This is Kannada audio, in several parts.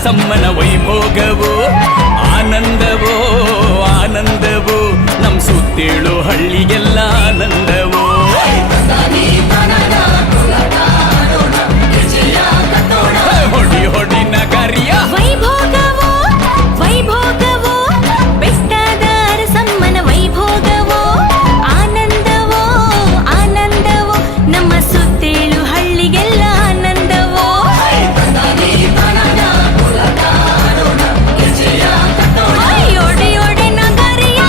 ಅರಸಮ್ಮನ ವೈಭೋಗವೋ ಆನಂದವೋ ಆನಂದವೋ ನಮ್ ಸುತ್ತೇಳು ಹಳ್ಳಿಗೆಲ್ಲ ಆನಂದವೋ ಹೊಡಿ ಹೊಡಿ ನಗರಿಯ ವೈಭೋಗವೋ ವೈಭೋಗವೋ ಬೆಟ್ಟದ ಅರಸಮ್ಮನ ವೈಭೋಗವೋ ಆನಂದವೋ ಆನಂದವೋ ನಮ್ಮ ಸುತ್ತೇಳು ಹಳ್ಳಿಗೆಲ್ಲ ಆನಂದವೋ ಒಡೆ ಒಡೆ ನಗರಿಯ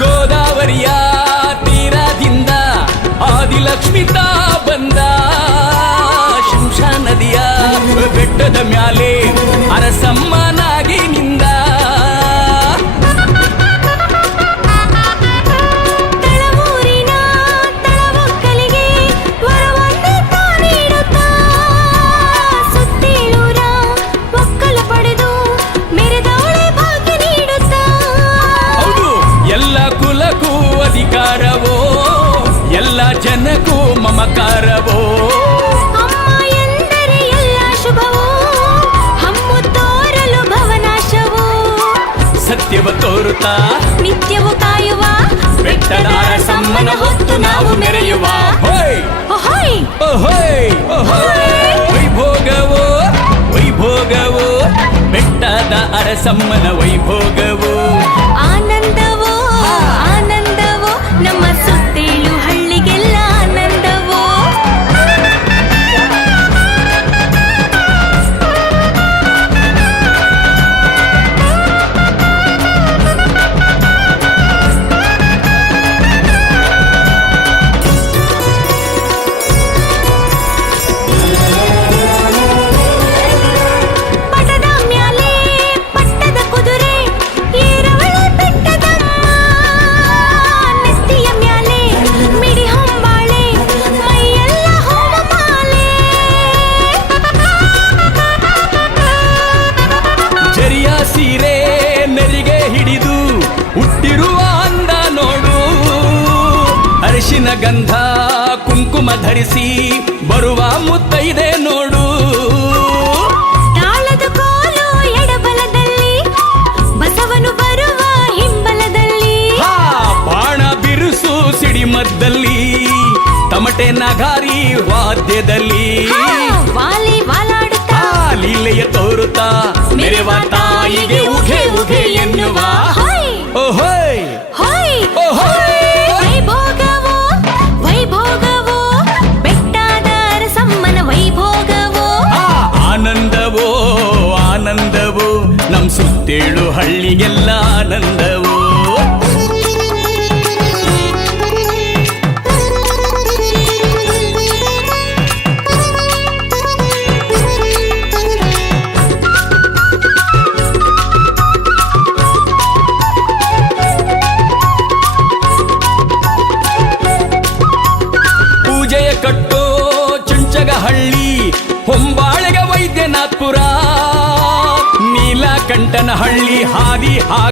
ಗೋದಾವರಿಯ ತೀರದಿಂದ ಆದಿಲಕ್ಷ್ಮಿ ತಾ ಬಂದ ಶಂಷಾ ನದಿಯ ಬೆಟ್ಟದ ಮ್ಯಾಲೆ ಅರಸಮ್ಮನಾಗಿ ನಿಂದ ತಳವೂರಿನ ತಳವೊಕ್ಕಲಿಗೆ ವರವನ್ನೇ ತಾ ನೀಡುತ್ತಾ ಸುತ್ತೇಳೂರ ಒಕ್ಕಲ ಪಡೆದು ಮೆರೆದವಳೆ ಭಾಗ್ಯ ನೀಡುತ್ತಾ ಹೌದು ಎಲ್ಲ ಕುಲಕ್ಕೂ ಅಧಿಕಾರವೋ ಎಲ್ಲ ಜನಕ್ಕೂ ಮಮಕಾರವೋ ಅಮ್ಮ ಎಂದರೆ ಎಲ್ಲ ಶುಭವೋ ಹಮ್ಮು ತೋರಲು ಭವನಾಶವೋ ಸತ್ಯವ ತೋರುತ್ತಾ ನಿತ್ಯವು ಕಾಯುವ ಬೆಟ್ಟದ ಅರಸಮ್ಮನ ಹೊತ್ತು ನಾವು ಮೆರೆಯುವ ಹೋಯ್ ಓಹೋಯ್ ಓಹೋಯ್ ಓಹೋಯ್ ವೈಭೋಗವೋ ವೈಭೋಗವೋ ಬೆಟ್ಟದ ಅರಸಮ್ಮನ ವೈಭೋಗವೋ ಆನಂದವೋ ಆನಂದವೋ ನಮ್ಮ ಸುತ್ತೇಳು ಹಳ್ಳಿಗೆಲ್ಲ ಆನಂದವೋ ಪಟದ ಮ್ಯಾಲೆ ಪಟ್ಟದ ಕುದುರೆ ಏರವಳೆ ಬೆಟ್ಟದಮ್ಮ ನೆತ್ತಿಯ ಮ್ಯಾಲೆ ಮಿಡಿ ಹೊಂಬಾಳೆ ಮೈಯೆಲ್ಲ ಹೋಮ ಮಾಲೆ ಜರಿಯ ಸೀರೆ ನೆರಿಗೆ ಹಿಡಿದು ಹುಟ್ಟಿರುವ ಅಂದ ನೋಡು ಅರಿಶಿನ ಗಂಧ ಕುಂಕುಮ ಧರಿಸಿ ಬರುವ ಮುತ್ತೈದೆ ನೋಡು ತಾಳದ ಕೋಲು ಎಡಬಲದಲ್ಲಿ ಬಸವನು ಬರುವ ಹಿಂಬಲದಲ್ಲಿ ಹಾ ಬಾಣ ಬಿರುಸು ಸಿಡಿಮದ್ದಲ್ಲಿ ತಮಟೆ ನಗಾರಿ ವಾದ್ಯದಲ್ಲಿ ಹಾ, ವಾಲಿ ವಾಲಾಡುತ್ತಾ ಆ ಲೀಲೆಯ ತೋರುತ್ತಾ ಮೆರೆವ ತಾಯಿಗೆ ಉಘೆ ಉಘೆ ಎನ್ನುವ ಹೋಯ್ ಓಹೋಯ್ ಹೋಯ್ ಓಹೋಯ್ ವೈಭೋಗವೋ ವೈಭೋಗವೋ ಬೆಟ್ಟದ ಅರಸಮ್ಮನ ವೈಭೋಗವೋ ಆ ಆನಂದವೋ ಆನಂದವೋ ನಮ್ ಸುತ್ತೇಳು ಹಳ್ಳಿಗೆಲ್ಲ ಆನಂದವೋ ಪೂಜೆಯ ಕಟ್ಟೋ ಚುಂಚಗಹಳ್ಳಿ ಹೊಂಬಾಳೆಗ ವೈದ್ಯನಾಥ್ಪುರ ನೀಲಕಂಠನ ಹಳ್ಳಿ ಹಾದಿ